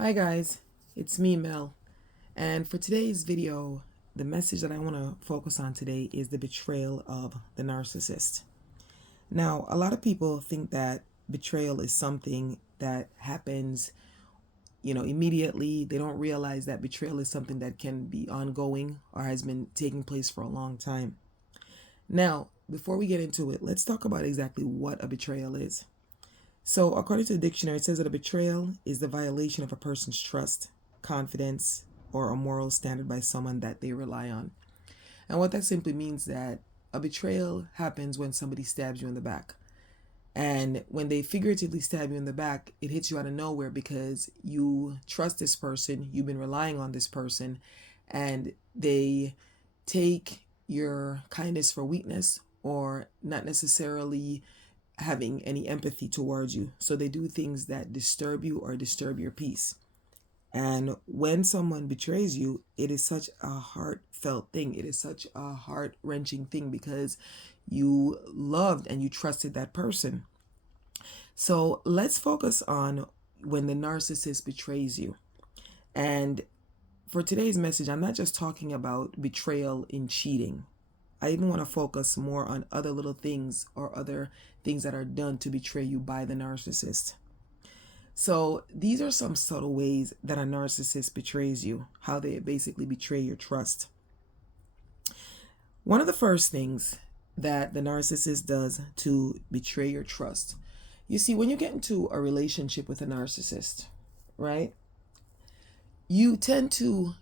Hi guys, it's me Mel, and for today's video, the message that I want to focus on today is the betrayal of the narcissist. Now, a lot of people think that betrayal is something that happens, immediately. They don't realize that betrayal is something that can be ongoing or has been taking place for a long time. Now, before we get into it, let's talk about exactly what a betrayal is. So, according to the dictionary, it says that a betrayal is the violation of a person's trust, confidence, or a moral standard by someone that they rely on. And what that simply means that a betrayal happens when somebody stabs you in the back. And when they figuratively stab you in the back, it hits you out of nowhere because you trust this person, you've been relying on this person, and they take your kindness for weakness or not necessarily having any empathy towards you. So they do things that disturb you or disturb your peace. And when someone betrays you, it is such a heartfelt thing. It is such a heart wrenching thing because you loved and you trusted that person. So let's focus on when the narcissist betrays you. And for today's message, I'm not just talking about betrayal in cheating. I even want to focus more on other little things or other things that are done to betray you by the narcissist. So these are some subtle ways that a narcissist betrays you, how they basically betray your trust. One of the first things that the narcissist does to betray your trust, you see, when you get into a relationship with a narcissist, right, you tend to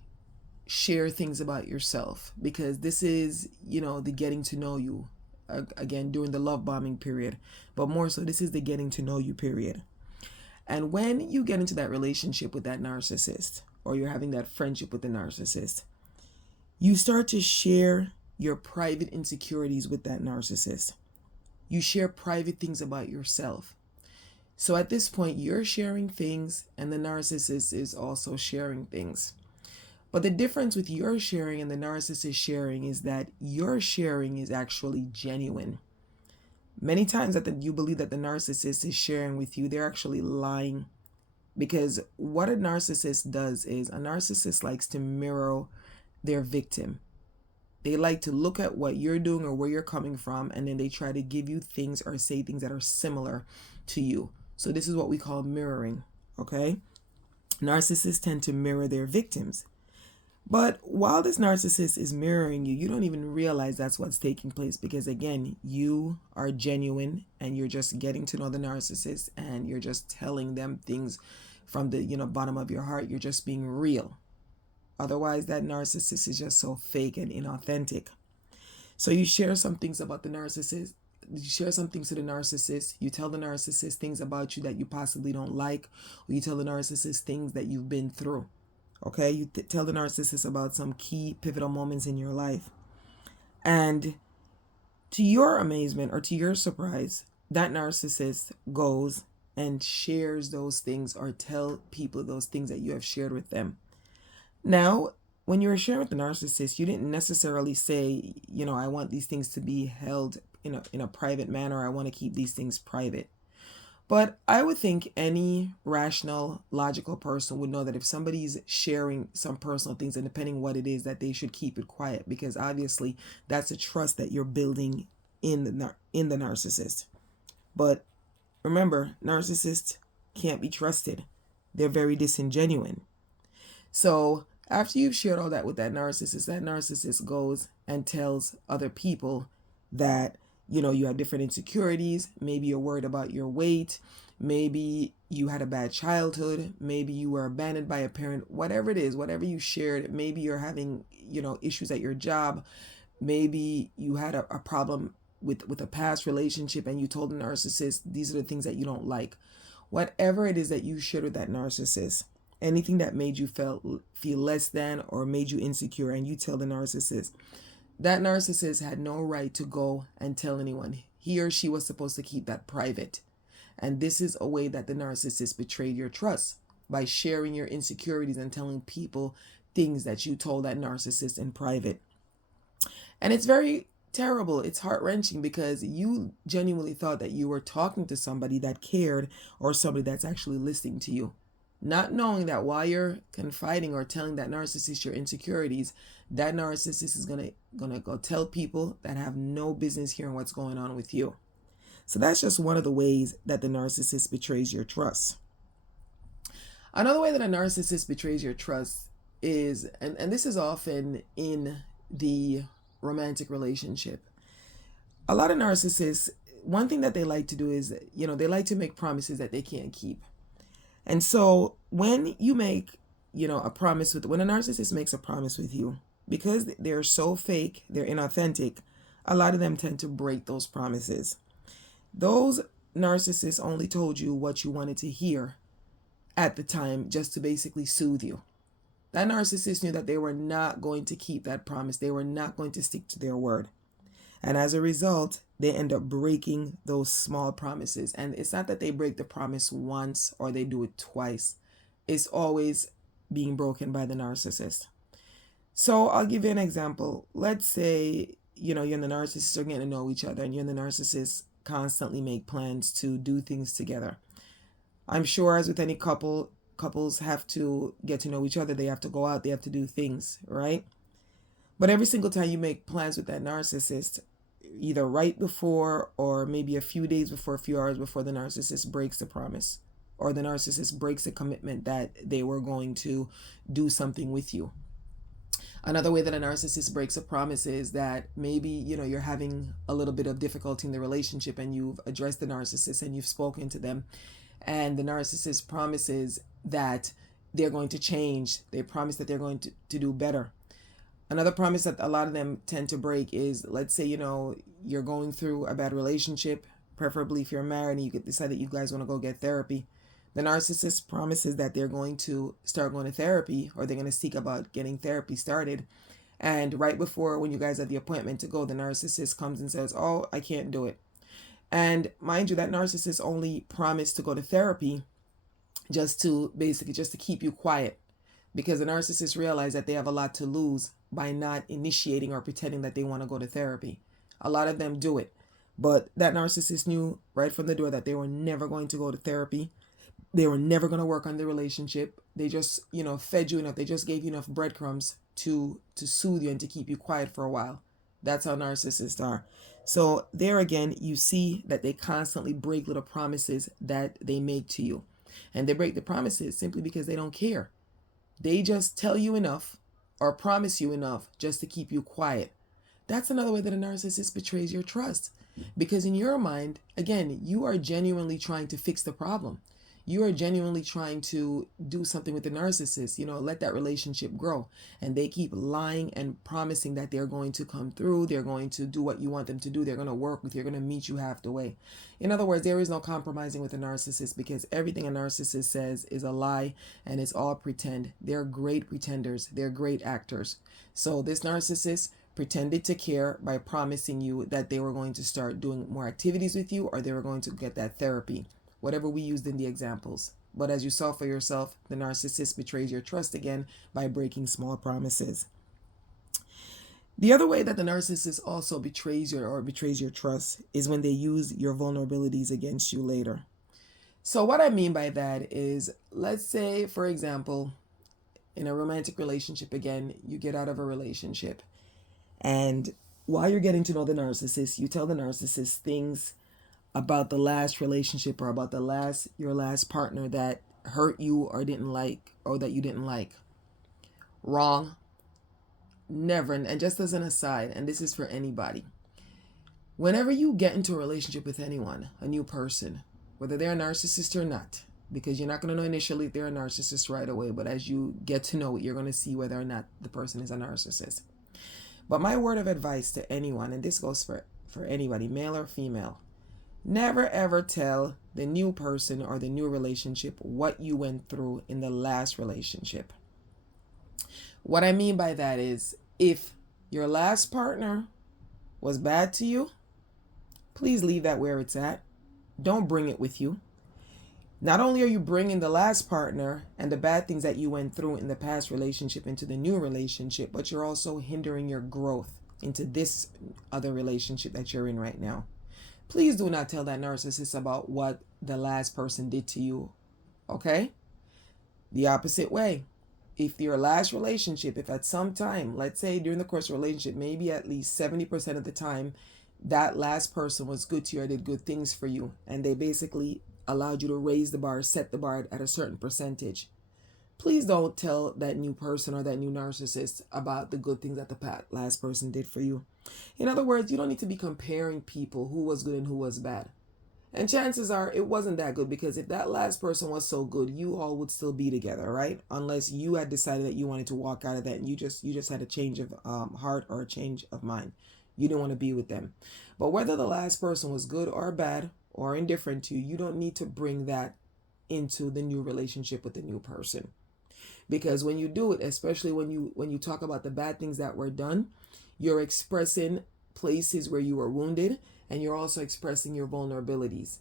share things about yourself because this is, the getting to know you, again, during the love bombing period, but more so, this is the getting to know you period. And when you get into that relationship with that narcissist, or you're having that friendship with the narcissist, you start to share your private insecurities with that narcissist. You share private things about yourself. So at this point, you're sharing things and the narcissist is also sharing things. But the difference with your sharing and the narcissist sharing is that your sharing is actually genuine. Many times that you believe that the narcissist is sharing with you, they're actually lying. Because what a narcissist does is a narcissist likes to mirror their victim. They like to look at what you're doing or where you're coming from, and then they try to give you things or say things that are similar to you. So this is what we call mirroring, okay? Narcissists tend to mirror their victims. But while this narcissist is mirroring you, you don't even realize that's what's taking place because, again, you are genuine and you're just getting to know the narcissist and you're just telling them things from the bottom of your heart. You're just being real. Otherwise, that narcissist is just so fake and inauthentic. So you share some things about the narcissist. You share some things to the narcissist. You tell the narcissist things about you that you possibly don't like, or you tell the narcissist things that you've been through. Okay, you tell the narcissist about some key pivotal moments in your life. And to your amazement or to your surprise, that narcissist goes and shares those things or tell people those things that you have shared with them. Now, when you were sharing with the narcissist, you didn't necessarily say, I want these things to be held in a private manner. I want to keep these things private. But I would think any rational, logical person would know that if somebody's sharing some personal things, and depending what it is, that they should keep it quiet because obviously that's a trust that you're building in the narcissist. But remember, narcissists can't be trusted. They're very disingenuous. So after you've shared all that with that narcissist goes and tells other people that you have different insecurities. Maybe you're worried about your weight. Maybe you had a bad childhood. Maybe you were abandoned by a parent. Whatever it is, whatever you shared, maybe you're having, issues at your job. Maybe you had a problem with a past relationship and you told the narcissist, these are the things that you don't like. Whatever it is that you shared with that narcissist, anything that made you feel less than or made you insecure, and you tell the narcissist, that narcissist had no right to go and tell anyone. He or she was supposed to keep that private. And this is a way that the narcissist betrayed your trust, by sharing your insecurities and telling people things that you told that narcissist in private. And it's very terrible. It's heart-wrenching because you genuinely thought that you were talking to somebody that cared or somebody that's actually listening to you. not knowing that while you're confiding or telling that narcissist your insecurities, that narcissist is gonna go tell people that have no business hearing what's going on with you. So that's just one of the ways that the narcissist betrays your trust. Another way that a narcissist betrays your trust is, and this is often in the romantic relationship. A lot of narcissists, one thing that they like to do is, they like to make promises that they can't keep. And so when you make, a promise when a narcissist makes a promise with you, because they're so fake, they're inauthentic, a lot of them tend to break those promises. Those narcissists only told you what you wanted to hear at the time just to basically soothe you. That narcissist knew that they were not going to keep that promise. They were not going to stick to their word. And as a result, they end up breaking those small promises. And it's not that they break the promise once or they do it twice. It's always being broken by the narcissist. So I'll give you an example. Let's say, you and the narcissist are getting to know each other, and you and the narcissist constantly make plans to do things together. I'm sure, as with any couples have to get to know each other. They have to go out, they have to do things, right? But every single time you make plans with that narcissist, either right before or maybe a few days before, a few hours before, the narcissist breaks the promise, or the narcissist breaks the commitment that they were going to do something with you. Another way that a narcissist breaks a promise is that maybe, you're having a little bit of difficulty in the relationship, and you've addressed the narcissist and you've spoken to them, and the narcissist promises that they're going to change. They promise that they're going to do better. Another promise that a lot of them tend to break is, let's say, you're going through a bad relationship, preferably if you're married and you decide that you guys want to go get therapy. The narcissist promises that they're going to start going to therapy, or they're going to seek about getting therapy started. And right before, when you guys have the appointment to go, the narcissist comes and says, "Oh, I can't do it." And mind you, that narcissist only promised to go to therapy just to keep you quiet, because the narcissists realize that they have a lot to lose by not initiating or pretending that they want to go to therapy. A lot of them do it, but that narcissist knew right from the door that they were never going to go to therapy. They were never going to work on the relationship. They just, fed you enough. They just gave you enough breadcrumbs to soothe you and to keep you quiet for a while. That's how narcissists are. So there again, you see that they constantly break little promises that they make to you. And they break the promises simply because they don't care. They just tell you enough or promise you enough just to keep you quiet. That's another way that a narcissist betrays your trust. Because in your mind, again, you are genuinely trying to fix the problem. You are genuinely trying to do something with the narcissist, let that relationship grow. And they keep lying and promising that they're going to come through. They're going to do what you want them to do. They're going to work with you. They're going to meet you half the way. In other words, there is no compromising with a narcissist, because everything a narcissist says is a lie, and it's all pretend. They're great pretenders. They're great actors. So this narcissist pretended to care by promising you that they were going to start doing more activities with you, or they were going to get that therapy. Whatever we used in the examples. But as you saw for yourself, the narcissist betrays your trust again by breaking small promises. The other way that the narcissist also betrays your trust is when they use your vulnerabilities against you later. So what I mean by that is, let's say, for example, in a romantic relationship, again, you get out of a relationship, and while you're getting to know the narcissist, you tell the narcissist things about the last relationship or about your last partner that hurt you or didn't like, or that you didn't like. Wrong. Never. And just as an aside, and this is for anybody, whenever you get into a relationship with anyone, a new person, whether they're a narcissist or not, because you're not going to know initially if they're a narcissist right away, but as you get to know it, you're going to see whether or not the person is a narcissist. But my word of advice to anyone, and this goes for anybody, male or female, never ever tell the new person or the new relationship what you went through in the last relationship. What I mean by that is, if your last partner was bad to you, please leave that where it's at. Don't bring it with you. Not only are you bringing the last partner and the bad things that you went through in the past relationship into the new relationship, but you're also hindering your growth into this other relationship that you're in right now. Please do not tell that narcissist about what the last person did to you, okay? The opposite way. If your last relationship, if at some time, let's say during the course of a relationship, maybe at least 70% of the time, that last person was good to you or did good things for you, and they basically allowed you to raise the bar, set the bar at a certain percentage, please don't tell that new person or that new narcissist about the good things that the last person did for you. In other words, you don't need to be comparing people who was good and who was bad. And chances are it wasn't that good, because if that last person was so good, you all would still be together, right? Unless you had decided that you wanted to walk out of that and you just had a change of heart or a change of mind. You didn't want to be with them. But whether the last person was good or bad or indifferent to you, you don't need to bring that into the new relationship with the new person. Because when you do it, especially when you talk about the bad things that were done, you're expressing places where you were wounded, and you're also expressing your vulnerabilities.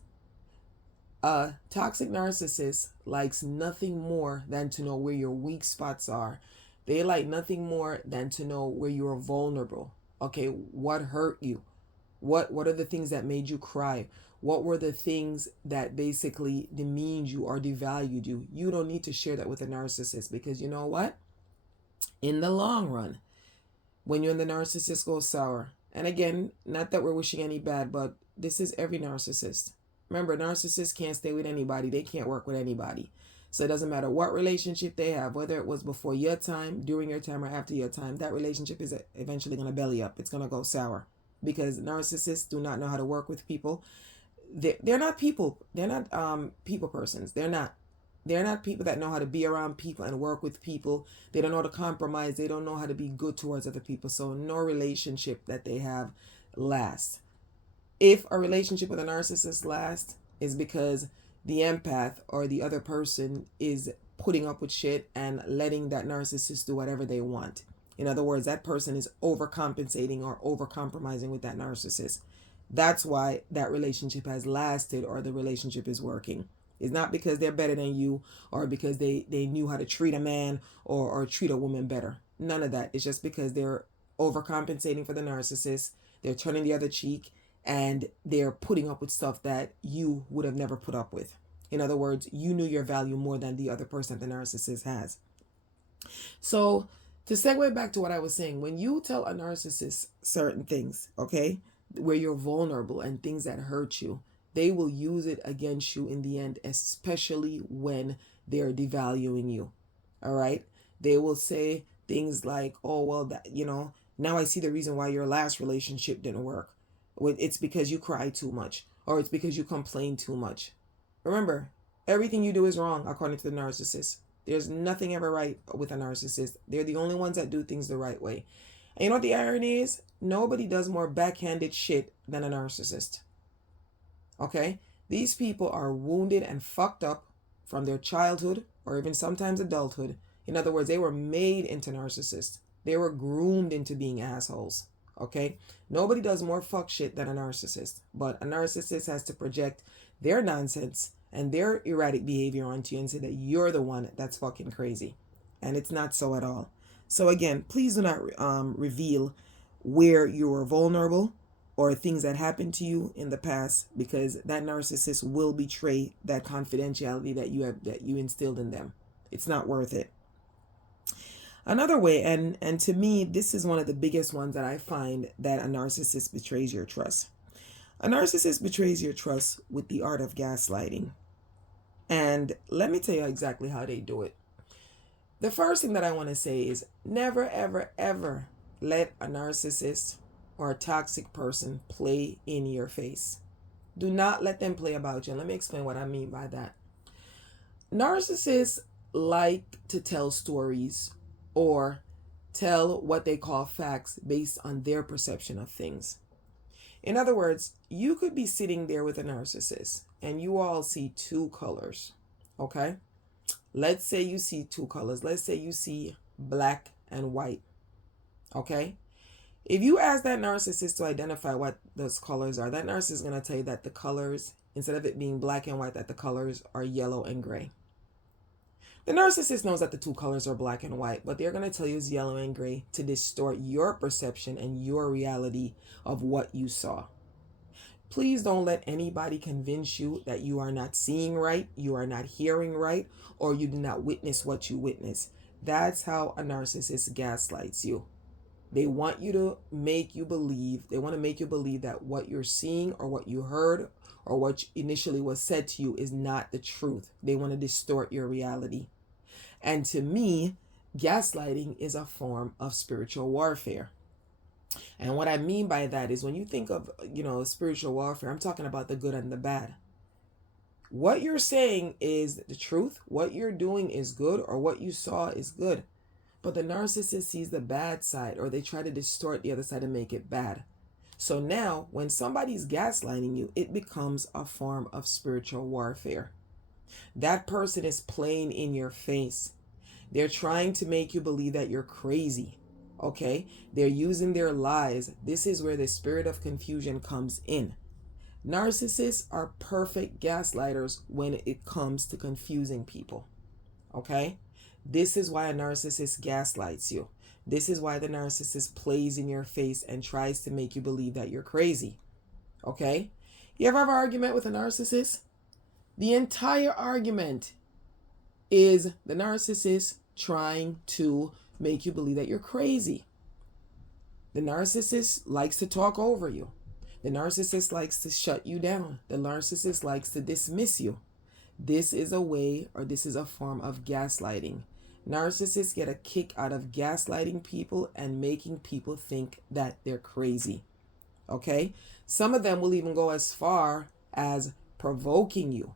A toxic narcissist likes nothing more than to know where your weak spots are. They like nothing more than to know where you are vulnerable. Okay, what hurt you? What are the things that made you cry? What were the things that basically demeaned you or devalued you? You don't need to share that with a narcissist, because you know what? In the long run, when you and the narcissist go sour, and again, not that we're wishing any bad, but this is every narcissist. Remember, narcissists can't stay with anybody. They can't work with anybody. So it doesn't matter what relationship they have, whether it was before your time, during your time, or after your time, that relationship is eventually going to belly up. It's going to go sour, because narcissists do not know how to work with people. They're not people. They're not people persons. They're not people that know how to be around people and work with people. They don't know how to compromise. They don't know how to be good towards other people. So no relationship that they have lasts. If a relationship with a narcissist lasts, is because the empath or the other person is putting up with shit and letting that narcissist do whatever they want. In other words, that person is overcompensating or overcompromising with that narcissist. That's why that relationship has lasted, or the relationship is working. It's not because they're better than you, or because they knew how to treat a man or treat a woman better. None of that. It's just because they're overcompensating for the narcissist. They're turning the other cheek, and they're putting up with stuff that you would have never put up with. In other words, you knew your value more than the other person the narcissist has. So to segue back to what I was saying, when you tell a narcissist certain things, okay, where you're vulnerable and things that hurt you, they will use it against you in the end, especially when they're devaluing you. All right. They will say things like, oh, well, that, now I see the reason why your last relationship didn't work. It's because you cry too much, or it's because you complain too much. Remember, everything you do is wrong according to the narcissist. There's nothing ever right with a narcissist. They're the only ones that do things the right way. And you know what the irony is? Nobody does more backhanded shit than a narcissist. Okay? These people are wounded and fucked up from their childhood or even sometimes adulthood. In other words, they were made into narcissists. They were groomed into being assholes. Okay? Nobody does more fuck shit than a narcissist. But a narcissist has to project their nonsense and their erratic behavior onto you and say that you're the one that's fucking crazy. And it's not so at all. So again, please do not reveal where you were vulnerable or things that happened to you in the past, because that narcissist will betray that confidentiality that you instilled in them. It's not worth it. Another way, and to me, this is one of the biggest ones that I find that a narcissist betrays your trust. A narcissist betrays your trust with the art of gaslighting. And let me tell you exactly how they do it. The first thing that I want to say is never, ever, ever let a narcissist or a toxic person play in your face. Do not let them play about you. And let me explain what I mean by that. Narcissists like to tell stories or tell what they call facts based on their perception of things. In other words, you could be sitting there with a narcissist and you all see two colors, okay? Let's say you see two colors. Let's say you see black and white, okay? If you ask that narcissist to identify what those colors are, that narcissist is going to tell you that the colors, instead of it being black and white, that the colors are yellow and gray. The narcissist knows that the two colors are black and white, but they're going to tell you it's yellow and gray to distort your perception and your reality of what you saw. Please don't let anybody convince you that you are not seeing right, you are not hearing right, or you do not witness what you witness. That's how a narcissist gaslights you. They want you to make you believe, they want to make you believe that what you're seeing or what you heard or what initially was said to you is not the truth. They want to distort your reality. And to me, gaslighting is a form of spiritual warfare. And what I mean by that is when you think of, spiritual warfare, I'm talking about the good and the bad. What you're saying is the truth, what you're doing is good, or what you saw is good. But the narcissist sees the bad side, or they try to distort the other side and make it bad. So now, when somebody's gaslighting you, it becomes a form of spiritual warfare. That person is playing in your face. They're trying to make you believe that you're crazy. Okay? They're using their lies. This is where the spirit of confusion comes in. Narcissists are perfect gaslighters when it comes to confusing people. Okay? This is why a narcissist gaslights you. This is why the narcissist plays in your face and tries to make you believe that you're crazy. Okay? You ever have an argument with a narcissist? The entire argument is the narcissist trying to make you believe that you're crazy. The narcissist likes to talk over you. The narcissist likes to shut you down. The narcissist likes to dismiss you. This is a way, or this is a form of gaslighting. Narcissists get a kick out of gaslighting people and making people think that they're crazy. Okay? Some of them will even go as far as provoking you.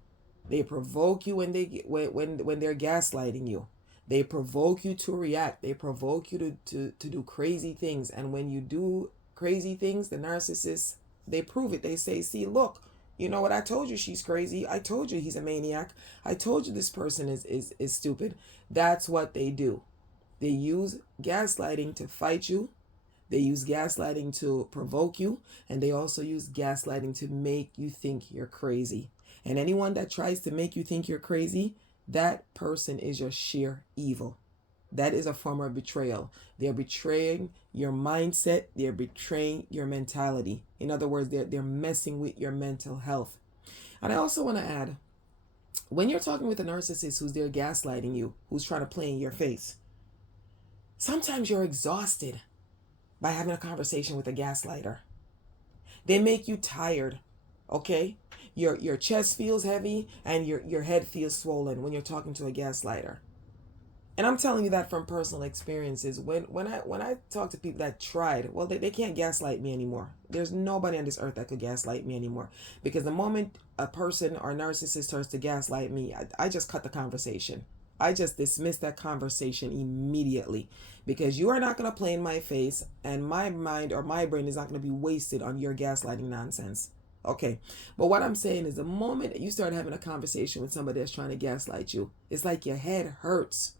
They provoke you when they're gaslighting you. They provoke you to react. They provoke you to do crazy things. And when you do crazy things, the narcissists, they prove it. They say, see, look, you know what? I told you she's crazy. I told you he's a maniac. I told you this person is stupid. That's what they do. They use gaslighting to fight you. They use gaslighting to provoke you. And they also use gaslighting to make you think you're crazy. And anyone that tries to make you think you're crazy, that person is your sheer evil. That is a form of betrayal. They're betraying your mindset. They're betraying your mentality. In other words, they're messing with your mental health. And I also want to add, when you're talking with a narcissist who's there gaslighting you, who's trying to play in your face, sometimes you're exhausted by having a conversation with a gaslighter. They make you tired, okay? Your chest feels heavy and your head feels swollen when you're talking to a gaslighter. And I'm telling you that from personal experiences. When I talk to people that tried, well, they can't gaslight me anymore. There's nobody on this earth that could gaslight me anymore. Because the moment a person or narcissist starts to gaslight me, I just cut the conversation. I just dismiss that conversation immediately. Because you are not going to play in my face, and my mind or my brain is not going to be wasted on your gaslighting nonsense. Okay, but what I'm saying is the moment that you start having a conversation with somebody that's trying to gaslight you, it's like your head hurts.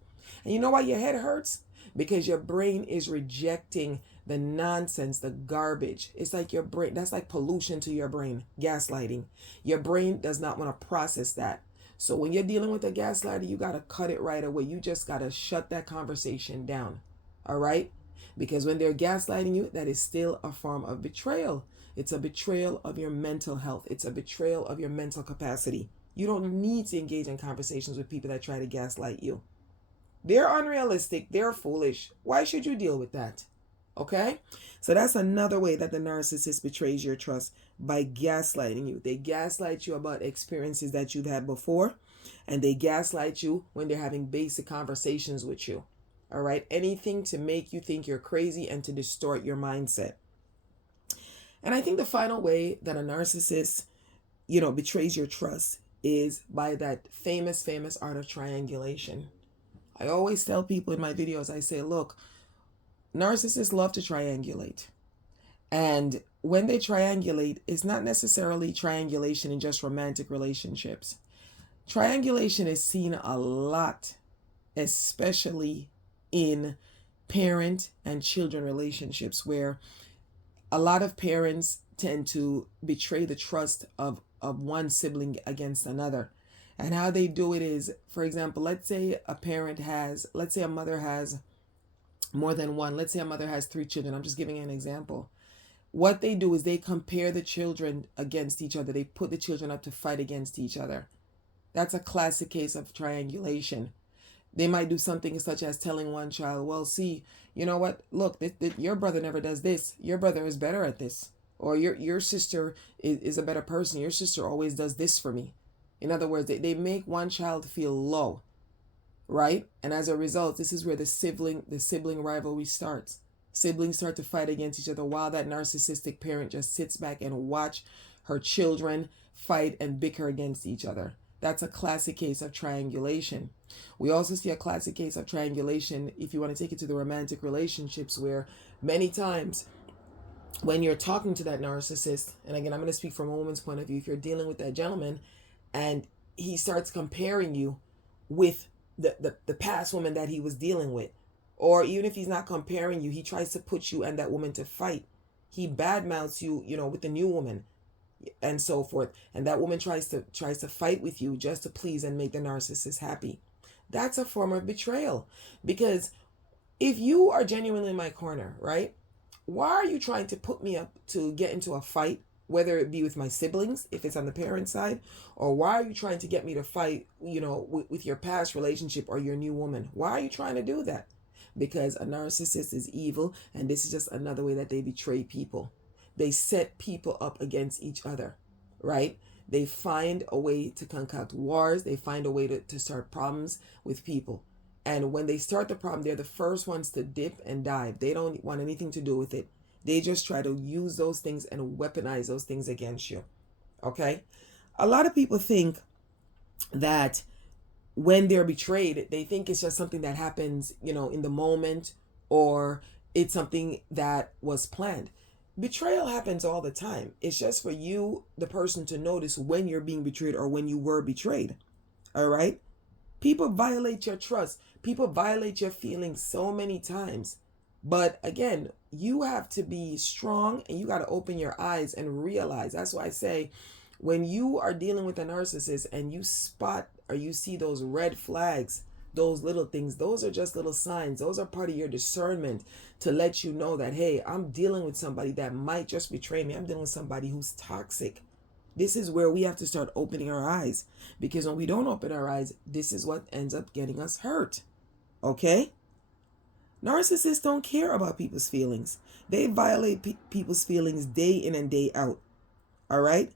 And you know why your head hurts? Because your brain is rejecting the nonsense, the garbage. It's like your brain, that's like pollution to your brain, gaslighting. Your brain does not want to process that. So when you're dealing with a gaslighter, you got to cut it right away. You just got to shut that conversation down. All right? Because when they're gaslighting you, that is still a form of betrayal. It's a betrayal of your mental health. It's a betrayal of your mental capacity. You don't need to engage in conversations with people that try to gaslight you. They're unrealistic. They're foolish. Why should you deal with that? Okay? So that's another way that the narcissist betrays your trust, by gaslighting you. They gaslight you about experiences that you've had before, and they gaslight you when they're having basic conversations with you. All right? Anything to make you think you're crazy and to distort your mindset. And I think the final way that a narcissist, betrays your trust is by that famous art of triangulation. I always tell people in my videos, I say, look, narcissists love to triangulate. And when they triangulate, it's not necessarily triangulation in just romantic relationships. Triangulation is seen a lot, especially in parent and children relationships, where a lot of parents tend to betray the trust of one sibling against another. And how they do it is, for example, let's say a mother has more than one. Let's say a mother has 3 children. I'm just giving an example. what they do is they compare the children against each other. They put the children up to fight against each other. That's a classic case of triangulation. They might do something such as telling one child, well, see, you know what? Look, your brother never does this. Your brother is better at this. Or your sister is a better person. Your sister always does this for me. In other words, they make one child feel low, right? And as a result, this is where the sibling rivalry starts. Siblings start to fight against each other while that narcissistic parent just sits back and watch her children fight and bicker against each other. That's a classic case of triangulation. We also see a classic case of triangulation if you want to take it to the romantic relationships, where many times when you're talking to that narcissist, and again, I'm going to speak from a woman's point of view, if you're dealing with that gentleman and he starts comparing you with the past woman that he was dealing with, or even if he's not comparing you, he tries to put you and that woman to fight. He badmouths you, with the new woman and so forth, and that woman tries to fight with you just to please and make the narcissist happy. That's a form of betrayal, because if you are genuinely in my corner, right, why are you trying to put me up to get into a fight, whether it be with my siblings if it's on the parent side, or why are you trying to get me to fight with your past relationship or your new woman? Why are you trying to do that? Because a narcissist is evil, and this is just another way that they betray people. They set people up against each other, right? They find a way to concoct wars. They find a way to start problems with people. And when they start the problem, they're the first ones to dip and dive. They don't want anything to do with it. They just try to use those things and weaponize those things against you. Okay? A lot of people think that when they're betrayed, they think it's just something that happens, in the moment, or it's something that was planned. Betrayal happens all the time. It's just for you, the person, to notice when you're being betrayed or when you were betrayed. All right? People violate your trust. People violate your feelings so many times. But again, you have to be strong, and you got to open your eyes and realize. That's why I say, when you are dealing with a narcissist and you spot or you see those red flags, those little things, those are just little signs. Those are part of your discernment to let you know that, hey, I'm dealing with somebody that might just betray me. I'm dealing with somebody who's toxic. This is where we have to start opening our eyes, because when we don't open our eyes, this is what ends up getting us hurt. Okay? Narcissists don't care about people's feelings. They violate people's feelings day in and day out. All right?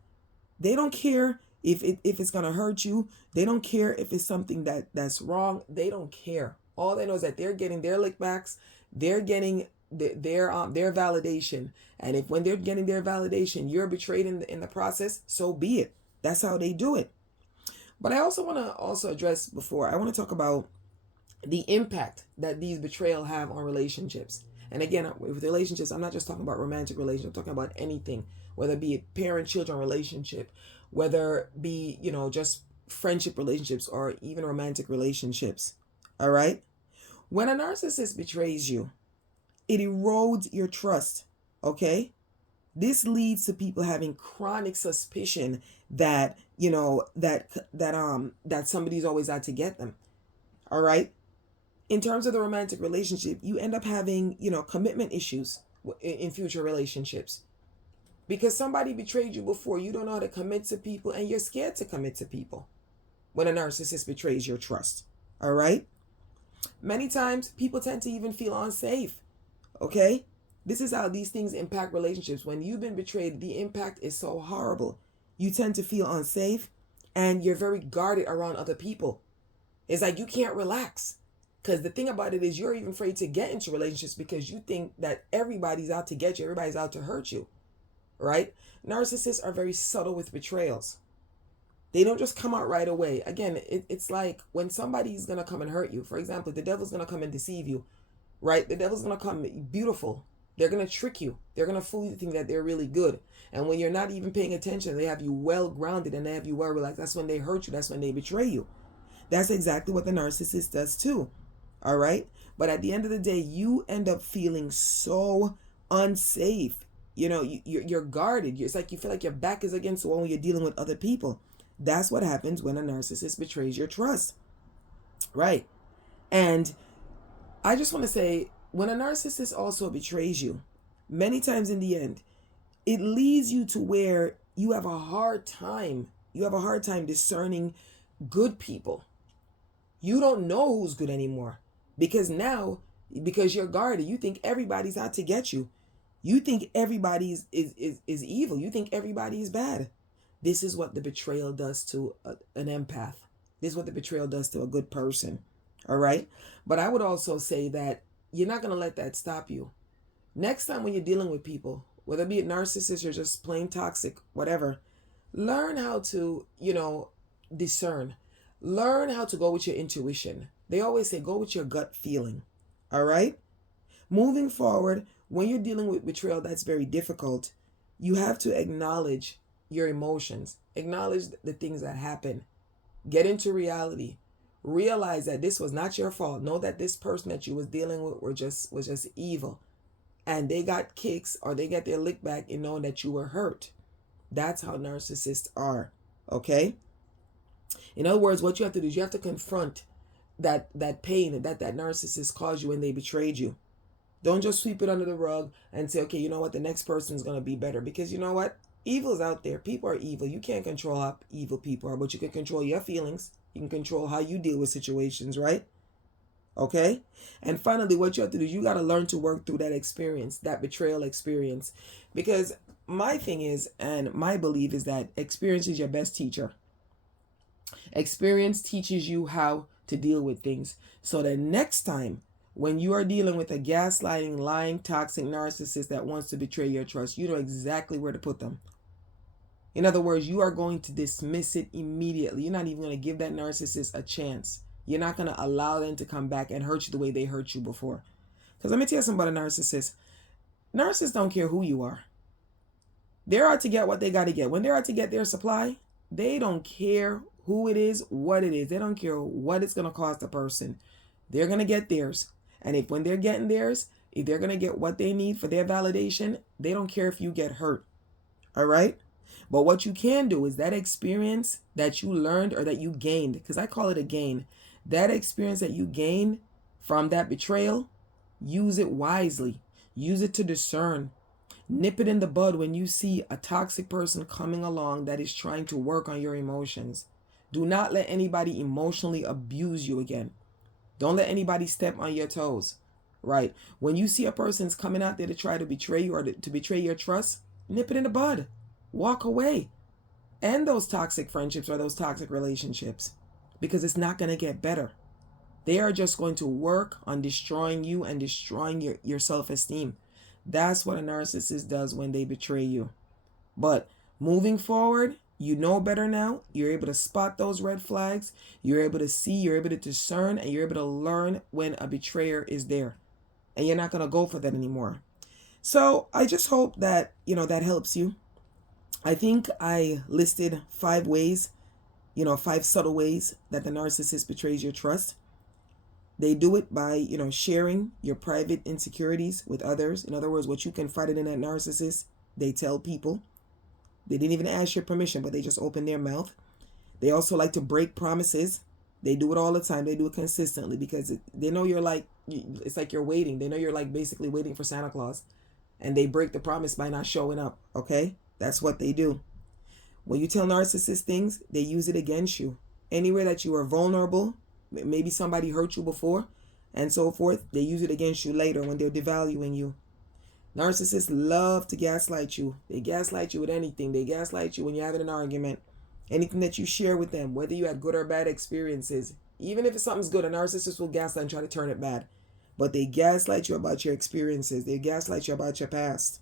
They don't care if it's going to hurt you. They don't care if it's something that's wrong. They don't care. All they know is that they're getting their lickbacks. They're getting their validation. And if when they're getting their validation, you're betrayed in the process, so be it. That's how they do it. But I also want to address I want to talk about the impact that these betrayal have on relationships. And again, with relationships, I'm not just talking about romantic relationships. I'm talking about anything, whether it be a parent-children relationship, whether it be, just friendship relationships or even romantic relationships. All right? When a narcissist betrays you, it erodes your trust. Okay? This leads to people having chronic suspicion that, that somebody's always out to get them. All right? In terms of the romantic relationship, you end up having, commitment issues in future relationships. Because somebody betrayed you before, you don't know how to commit to people, and you're scared to commit to people when a narcissist betrays your trust. All right? Many times, people tend to even feel unsafe. Okay? This is how these things impact relationships. When you've been betrayed, the impact is so horrible. You tend to feel unsafe, and you're very guarded around other people. It's like you can't relax. Because the thing about it is, you're even afraid to get into relationships because you think that everybody's out to get you. Everybody's out to hurt you. Right? Narcissists are very subtle with betrayals. They don't just come out right away. Again, it's like when somebody's going to come and hurt you. For example, the devil's going to come and deceive you. Right? The devil's going to come beautiful. They're going to trick you. They're going to fool you to think that they're really good. And when you're not even paying attention, they have you well grounded and they have you well relaxed. That's when they hurt you. That's when they betray you. That's exactly what the narcissist does too. All right? But at the end of the day, you end up feeling so unsafe. You're guarded. It's like you feel like your back is against the wall when you're dealing with other people. That's what happens when a narcissist betrays your trust. Right? And I just want to say, when a narcissist also betrays you, many times in the end, it leads you to where you have a hard time. You have a hard time discerning good people. You don't know who's good anymore because now, because you're guarded, you think everybody's out to get you. You think everybody is evil. You think everybody is bad. This is what the betrayal does to an empath. This is what the betrayal does to a good person. All right. But I would also say that you're not going to let that stop you. Next time when you're dealing with people, whether it be a narcissist or just plain toxic, whatever, learn how to, discern. Learn how to go with your intuition. They always say go with your gut feeling. All right? Moving forward, when you're dealing with betrayal, that's very difficult. You have to acknowledge your emotions, acknowledge the things that happen, get into reality, realize that this was not your fault. Know that this person that you was dealing with was just evil, and they got kicks or they get their lick back in knowing that you were hurt. That's how narcissists are. Okay? In other words, what you have to do is you have to confront that pain that narcissist caused you when they betrayed you. Don't just sweep it under the rug and say, okay, you know what, the next person's going to be better. Because you know what? Evil is out there. People are evil. You can't control how evil people are, but you can control your feelings. You can control how you deal with situations, right? Okay? And finally, what you have to do is you got to learn to work through that experience, that betrayal experience. Because my thing is, and my belief is that experience is your best teacher. Experience teaches you how to deal with things. So the next time when you are dealing with a gaslighting, lying, toxic narcissist that wants to betray your trust, you know exactly where to put them. In other words, you are going to dismiss it immediately. You're not even going to give that narcissist a chance. You're not going to allow them to come back and hurt you the way they hurt you before. Because let me tell you something about a narcissist. Narcissists don't care who you are. They're out to get what they got to get. When they're out to get their supply, they don't care who it is, what it is. They don't care what it's going to cost the person. They're going to get theirs. And when they're getting theirs, if they're going to get what they need for their validation, they don't care if you get hurt. All right? But what you can do is that experience that you learned or that you gained, because I call it a gain, that experience that you gained from that betrayal, use it wisely. Use it to discern. Nip it in the bud when you see a toxic person coming along that is trying to work on your emotions. Do not let anybody emotionally abuse you again. Don't let anybody step on your toes, right? When you see a person's coming out there to try to betray you or to betray your trust, nip it in the bud. Walk away. End those toxic friendships or those toxic relationships because it's not going to get better. They are just going to work on destroying you and destroying your self-esteem. That's what a narcissist does when they betray you. But moving forward, you know better now. You're able to spot those red flags. You're able to see, you're able to discern, and you're able to learn when a betrayer is there. And you're not going to go for that anymore. So I just hope that, that helps you. I think I listed 5 ways, 5 subtle ways that the narcissist betrays your trust. They do it by, sharing your private insecurities with others. In other words, what you confided in that narcissist, they tell people. They didn't even ask your permission, but they just open their mouth. They also like to break promises. They do it all the time. They do it consistently because they know it's like you're waiting. They know you're like basically waiting for Santa Claus. And they break the promise by not showing up, okay? That's what they do. When you tell narcissists things, they use it against you. Anywhere that you are vulnerable, maybe somebody hurt you before, and so forth, they use it against you later when they're devaluing you. Narcissists love to gaslight you. They gaslight you with anything. They gaslight you when you're having an argument. Anything that you share with them, whether you had good or bad experiences. Even if something's good, a narcissist will gaslight and try to turn it bad. But they gaslight you about your experiences. They gaslight you about your past.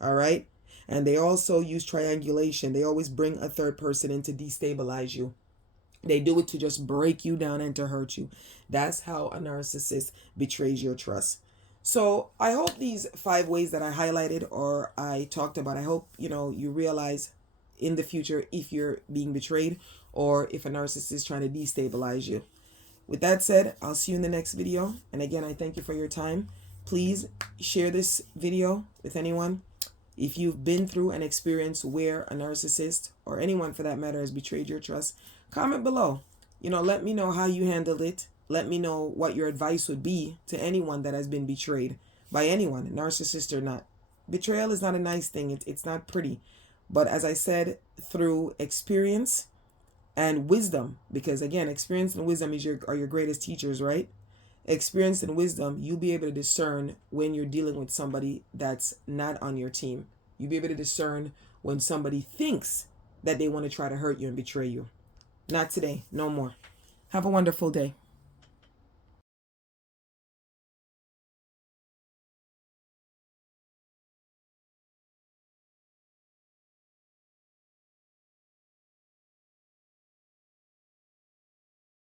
All right? And they also use triangulation. They always bring a third person in to destabilize you. They do it to just break you down and to hurt you. That's how a narcissist betrays your trust. So I hope these 5 ways that I highlighted or I talked about, I hope, you realize in the future if you're being betrayed or if a narcissist is trying to destabilize you. With that said, I'll see you in the next video. And again, I thank you for your time. Please share this video with anyone. If you've been through an experience where a narcissist or anyone for that matter has betrayed your trust, comment below. Let me know how you handled it. Let me know what your advice would be to anyone that has been betrayed by anyone, narcissist or not. Betrayal is not a nice thing. It's not pretty. But as I said, through experience and wisdom, because again, experience and wisdom are your greatest teachers, right? Experience and wisdom, you'll be able to discern when you're dealing with somebody that's not on your team. You'll be able to discern when somebody thinks that they want to try to hurt you and betray you. Not today, no more. Have a wonderful day.